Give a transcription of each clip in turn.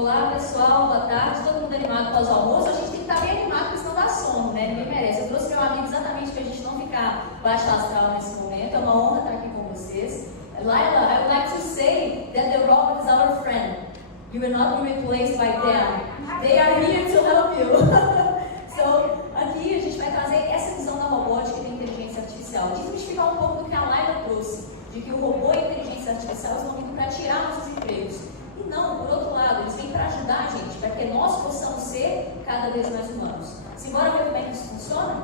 Olá pessoal, boa tarde, todo mundo animado pós almoço? A gente tem que estar bem animado porque senão dá sono, né? Ninguém merece. Eu trouxe meu amigo exatamente para a gente não ficar baixo astral nesse momento. É uma honra estar aqui com vocês. Laila, I would like to say that the robot is our friend. You will not be replaced by them. They are here to help you. So, aqui a gente vai trazer essa visão da robótica e da inteligência artificial. Desmistificar um pouco do que a Laila trouxe, de que o robô e a inteligência artificial estão vindo para tirar nossos empregos. E não, por outro lado, eles vêm para ajudar a gente, para que nós possamos ser cada vez mais humanos. Simbora ver como é que isso funciona?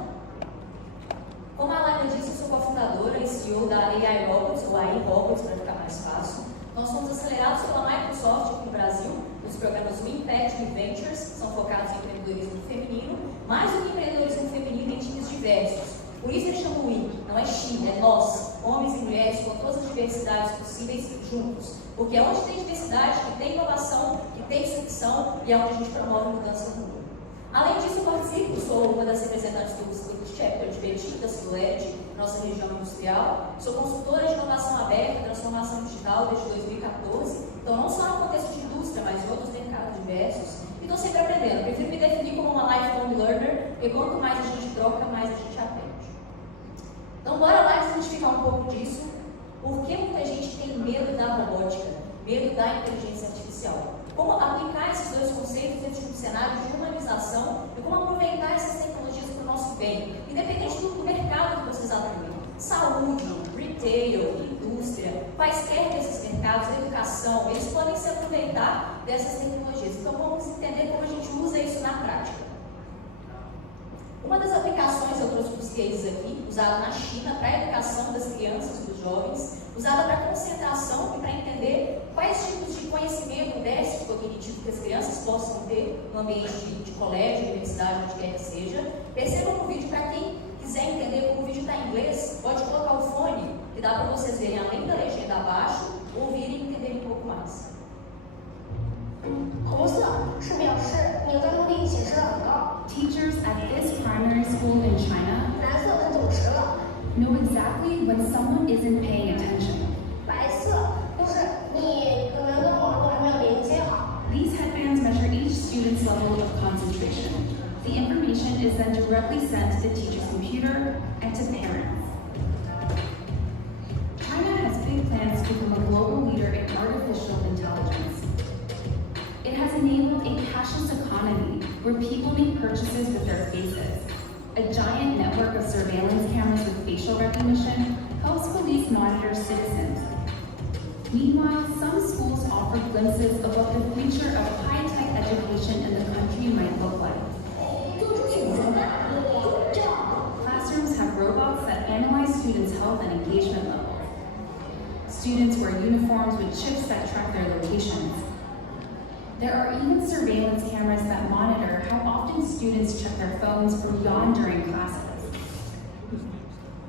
Como a Laila disse, eu sou cofundadora e CEO da AI Robots, ou AI Robots, para ficar mais fácil. Nós somos acelerados pela Microsoft aqui no Brasil, nos programas Impact e Ventures, que são focados em empreendedorismo feminino, mais do que empreendedorismo feminino em times diversos. Por isso eles chamam I, não é X, é nós, homens e mulheres, com todas as diversidades possíveis juntos. Porque é onde tem diversidade, que tem inovação, que tem disrupção e é onde a gente promove mudança no mundo. Além disso, eu participo, sou uma das representantes do chapter de Petit, da Singularity, nossa região industrial. Sou consultora de inovação aberta e transformação digital desde 2014. Então, não só no contexto de indústria, mas em outros mercados diversos. E estou sempre aprendendo. Prefiro me definir como uma lifelong learner, porque quanto mais a gente troca, mais a gente aprende. Então, bora lá desmistificar um pouco disso. Por que muita gente tem medo da robótica, medo da inteligência artificial? Como aplicar esses dois conceitos dentro de um cenário de humanização e como aproveitar essas tecnologias para o nosso bem, independente do mercado que vocês atuem. Saúde, retail, indústria, quaisquer desses mercados, educação, eles podem se aproveitar dessas tecnologias. Então vamos entender como a gente usa isso na prática. Uma das aplicações eu trouxe os cases aqui, usada na China para a educação das crianças e dos jovens, usada para concentração e para entender quais tipos de conhecimento, déficit cognitivo que as crianças possam ter no ambiente de colégio, universidade, onde quer que seja. Percebam no vídeo, para quem quiser entender como o vídeo está em inglês, pode colocar o fone, que dá para vocês verem além da legenda abaixo, ouvirem e entenderem um pouco mais. 红色是表示你的能力显示得很高。 Teachers at this primary school in China 蓝色很走时了， know exactly when someone isn't paying attention. 白色就是你可能跟网络还没有连接好。 These headbands measure each student's level of concentration. The information is then directly sent to the teacher's computer and to parents. China has big plans to become a global leader in artificial intelligence. It has enabled a cashless economy where people make purchases with their faces. A giant network of surveillance cameras with facial recognition helps police monitor citizens. Meanwhile, some schools offer glimpses of what the future of high-tech education in the country might look like. Classrooms have robots that analyze students' health and engagement levels. Students wear uniforms with chips that track their locations. There are even surveillance cameras that monitor how often students check their phones or yawn during classes.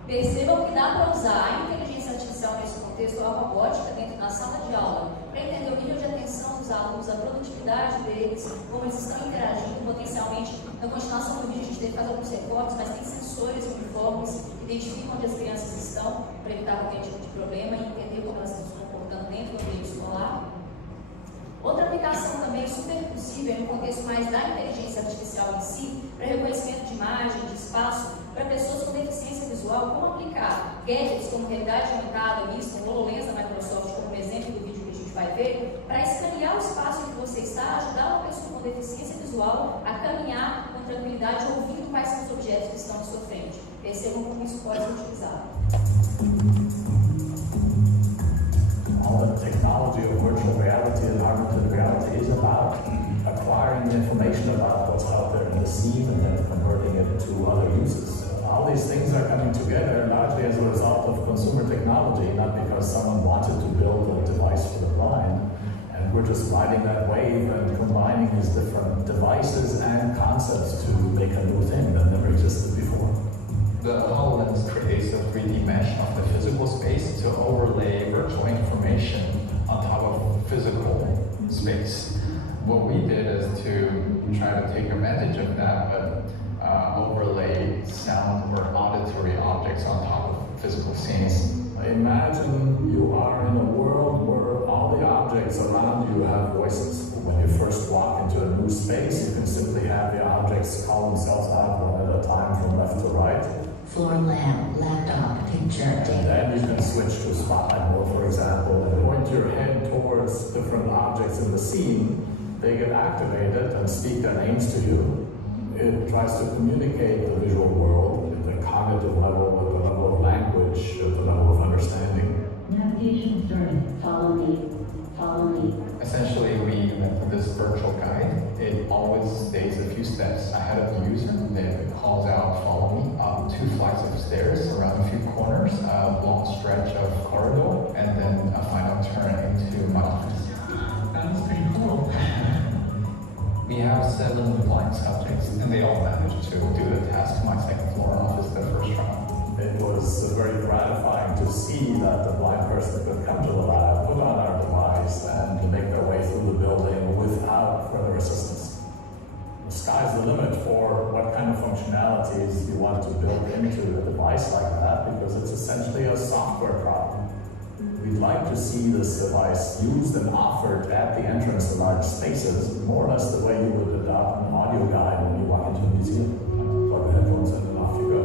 Percebam que dá para usar a inteligência artificial nesse contexto, a robótica dentro da sala de aula, para entender o nível de atenção dos alunos, a produtividade deles, como eles estão interagindo potencialmente. Na continuação do vídeo a gente tem que fazer alguns recortes, mas tem sensores uniformes que identificam onde as crianças estão para evitar qualquer tipo de problema e entender como elas estão se comportando dentro do ambiente escolar. Outra aplicação também super possível no contexto mais da inteligência artificial em si, para reconhecimento de imagem, de espaço, para pessoas com deficiência visual, como aplicar gadgets como realidade aumentada, mista, um HoloLens da Microsoft, como exemplo do vídeo que a gente vai ver, para escanear o espaço em que você está, ajudar uma pessoa com deficiência visual a caminhar com tranquilidade, ouvindo quais são os objetos que estão à sua frente. Percebam como isso pode ser utilizado. All the technology of virtual reality and augmented reality is about acquiring information about what's out there in the scene and then converting it to other uses. All these things are coming together largely as a result of consumer technology, not because someone wanted to build a device for the blind. And we're just riding that wave and combining these different devices and concepts to make a new thing that never existed before. The HoloLens creates a 3D mesh of the physical space to overlay virtual information on top of physical space. What we did is to try to take advantage of that, but overlay sound or auditory objects on top of physical scenes. Imagine you are in a world where all the objects around you have voices. When you first checked. And then you can switch to spotlight mode, for example, and point your head towards different objects in the scene. They get activated and speak their names to you. It tries to communicate the visual world at the cognitive level, at the level of language, at the level of understanding. Navigation started. Follow me. Follow me. Essentially, we implemented this virtual guide. It always stays a few steps ahead of the user. Then it calls out, follow me, up 2 flights of stairs, around a few corners, a long stretch of corridor, and then a final turn into my office. That's pretty cool. We have 7 blind subjects, and they all managed to do the task to my second floor office the first try. It was very gratifying to see that the blind person could come to the lab, put on our device, and to make their way through the building without further assistance. The sky's the limit for what kind of functionalities you want to build into a device like that, because it's essentially a software problem. We'd like to see this device used and offered at the entrance to large spaces, more or less the way you would adopt an audio guide when you walk into a museum. Plug the headphones in and off you go.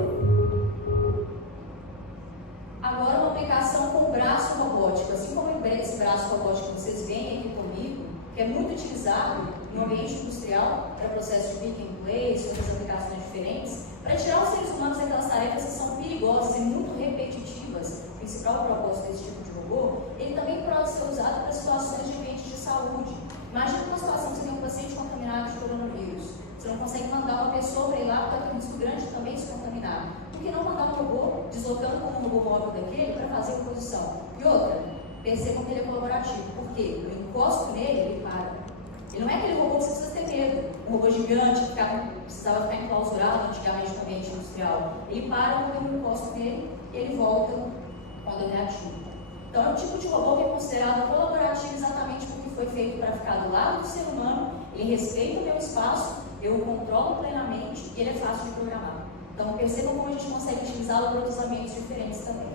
Agora uma aplicação com braço robótico, assim como esse braço robótico que vocês veem aqui comigo, que é muito utilizado no ambiente industrial para processos de pick and place, outras aplicações diferentes, para tirar os seres humanos daquelas tarefas que são perigosas e muito repetitivas. O principal propósito desse tipo de robô, ele também pode ser usado para situações de ambiente de saúde. Imagina uma situação que você tem um paciente contaminado de coronavírus. Você não consegue mandar uma pessoa para ir lá porque tem um risco grande de também se contaminar. Por que não mandar um robô, deslocando como um robô móvel daquele, para fazer a posição? E outra, percebam que ele é colaborativo. Por quê? Eu encosto nele, ele para. Ele não é aquele robô que você precisa ter medo. Um robô gigante que precisava ficar enclausurado antigamente no ambiente industrial. Ele para quando eu encosto nele e ele volta quando eu reativo. Então é um tipo de robô que é considerado colaborativo exatamente porque foi feito para ficar do lado do ser humano, ele respeita o meu espaço, eu o controlo plenamente e ele é fácil de programar. Então percebam como a gente consegue utilizá-lo para outros ambientes diferentes também.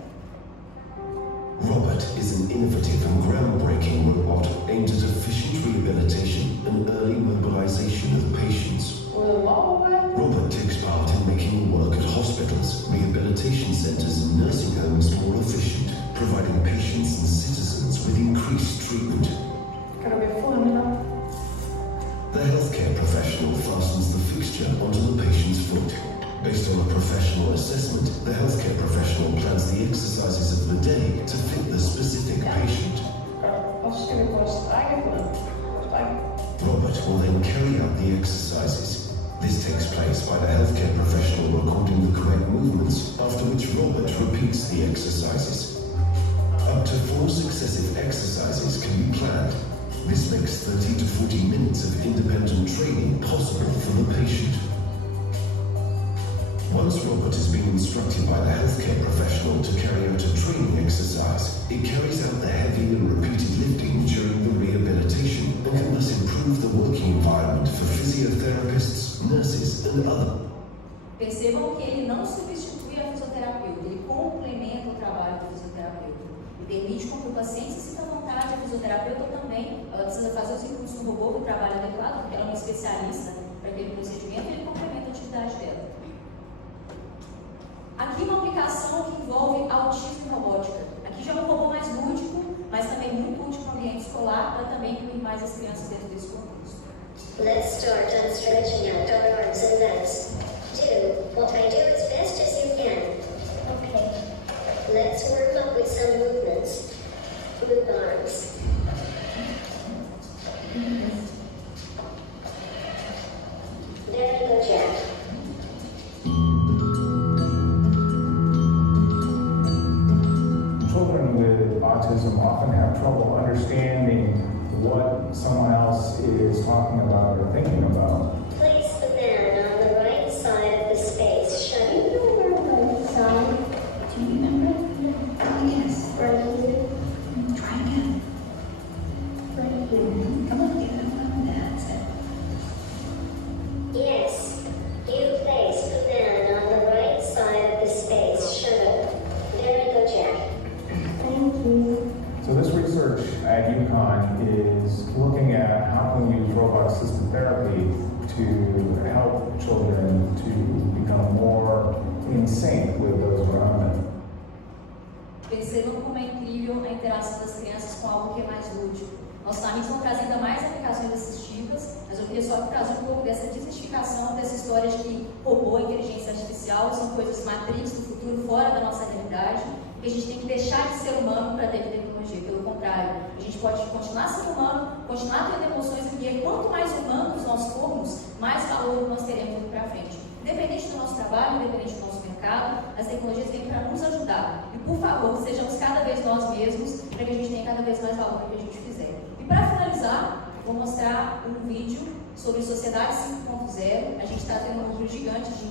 Robert is an innovative and groundbreaking robot aimed at efficient rehabilitation and early mobilization of patients. Robert takes part in making work at hospitals, rehabilitation centers and nursing homes more efficient, providing patients and citizens with increased treatment. The healthcare professional fastens the fixture onto the patient's foot. Based on a professional assessment, the healthcare professional plans the exercises of the day to fit the specific patient. Robert will then carry out the exercises. This takes place by the healthcare professional recording the correct movements, after which Robert repeats the exercises. Up to 4 successive exercises can be planned. This makes 30 to 40 minutes of independent training possible for the patient. Once Robert has been instructed by the healthcare professional to carry out a training exercise, it carries out the heavy and repeated lifting during the rehabilitation and can thus improve the working environment for physiotherapists, nurses and others. Percebam que ele não substitui a fisioterapeuta, ele complementa o trabalho do fisioterapeuta e permite com que o paciente se sinta à vontade. A fisioterapeuta também, ela precisa fazer os recursos no robô do trabalho adequado, porque ela é uma especialista para aquele procedimento e ele complementa a atividade dela. Aqui uma aplicação que envolve autismo e robótica. Aqui já é um robô mais lúdico, mas também muito útil para o ambiente escolar, para também incluir mais as crianças dentro desse contexto. Let's start on stretching out our arms and legs. Do what I do as best as you can. Okay. Let's warm up with some movements. Move arms. There you go, Jack. Children with autism often have trouble understanding what someone else is talking about or thinking about. Place the man on the right side of the space. Shut it. You know where the right side? Do you remember? Yes. Right here. Try again. Right here. Come on, get it. That's it. Yes. You place the man on the right side of the space. Shut up. There you go, Jack. Thank you. So this research at UConn is looking at how can we use robot-assisted therapy to help children to become more in sync with those around them. percebam como é incrível a interação das crianças com algo que é mais lúdico. Nossos amigos vão trazer ainda mais aplicações assistivas, mas eu queria só trazer um pouco dessa desmistificação dessa história de que robô, inteligência artificial são coisas matrix do futuro, fora da nossa realidade, que a gente tem que deixar de ser humano para ter tecnologia. Pelo contrário, a gente pode continuar sendo humano, continuar tendo emoções, e quanto mais humanos nós formos, mais valor nós teremos daqui para frente. Independente do nosso trabalho, independente do nosso mercado, as tecnologias vêm para nos ajudar. E, por favor, sejamos cada vez nós mesmos, para que a gente tenha cada vez mais valor no que a gente fizer. E, para finalizar, vou mostrar um vídeo sobre Sociedade 5.0. A gente está tendo um grupo gigante de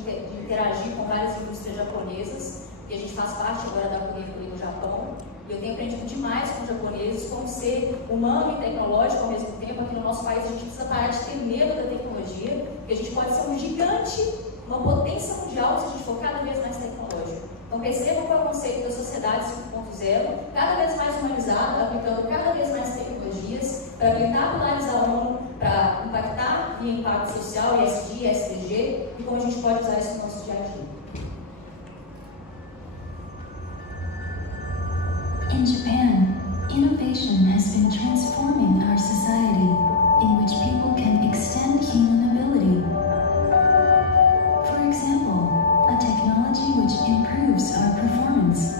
interagir com várias indústrias japonesas, e a gente faz parte agora da Coreia no Japão. E eu tenho aprendido demais com os japoneses como ser humano e tecnológico ao mesmo tempo. Aqui no nosso país a gente precisa parar de ter medo da tecnologia, porque a gente pode ser um gigante, uma potência mundial se a gente for cada vez mais tecnológico. Então percebam qual é o conceito da sociedade 5.0, cada vez mais humanizada, aplicando cada vez mais tecnologias para habilitar, popularizar o mundo, para impactar via impacto social, ESG, SDG, e como a gente pode usar isso no nosso dia a dia. In Japan, innovation has been transforming our society, in which people can extend human ability. For example, a technology which improves our performance.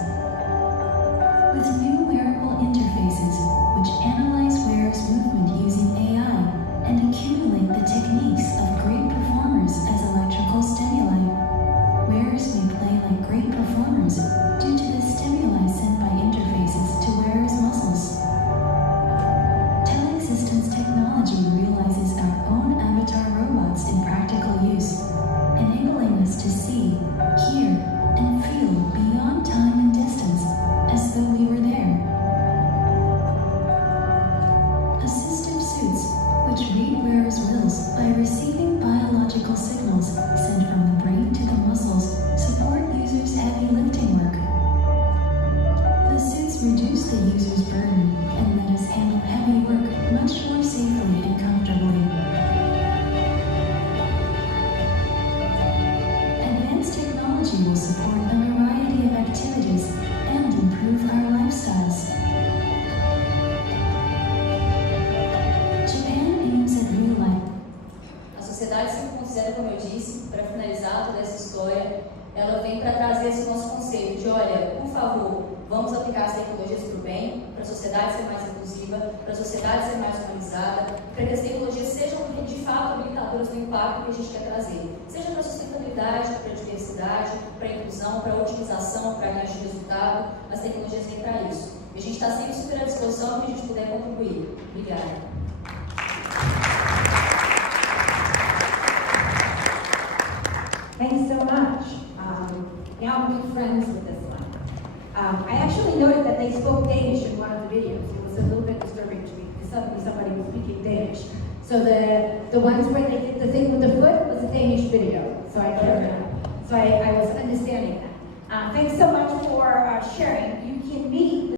With new wearable interfaces, which analyze wearers' movement using AI and accumulate the techniques of great performers as electrical stimuli. Wearers may play like great performers due to the stimuli sent by interfaces to wearers' muscles. Teleexistence technology realizes our own avatar robots in practical use, enabling us to see, hear, and feel beyond time and distance, as though we were there. Assistive suits, which read wearers' wills by receiving biological signals sent from the brain to the muscles, support users' heavy lifting work. The suits reduce the user's burden and let us handle heavy work much more safely and comfortably. Advanced technology will support a variety of activities and improve our lifestyles. Japan aims at real life. A Sociedade 5.0, como eu disse, para finalizar toda essa história, ela vem para trazer esse nosso conceito de, olha, por favor, vamos aplicar as tecnologias para o bem, para a sociedade ser mais inclusiva, para a sociedade ser mais humanizada, para que as tecnologias sejam, de fato, habilitadoras do impacto que a gente quer trazer. Seja para a sustentabilidade, para a diversidade, para a inclusão, para a otimização, para ganho de resultado, as tecnologias vêm para isso. E a gente está sempre super à disposição que a gente puder contribuir. Obrigada. Thanks so much. Now I'm good friends with this one. I actually noted that they spoke Danish in one of the videos. It was a little bit disturbing to me because suddenly somebody was speaking Danish. So the ones where they did the thing with the foot was a Danish video. So I was understanding that. Thanks so much for sharing. You can meet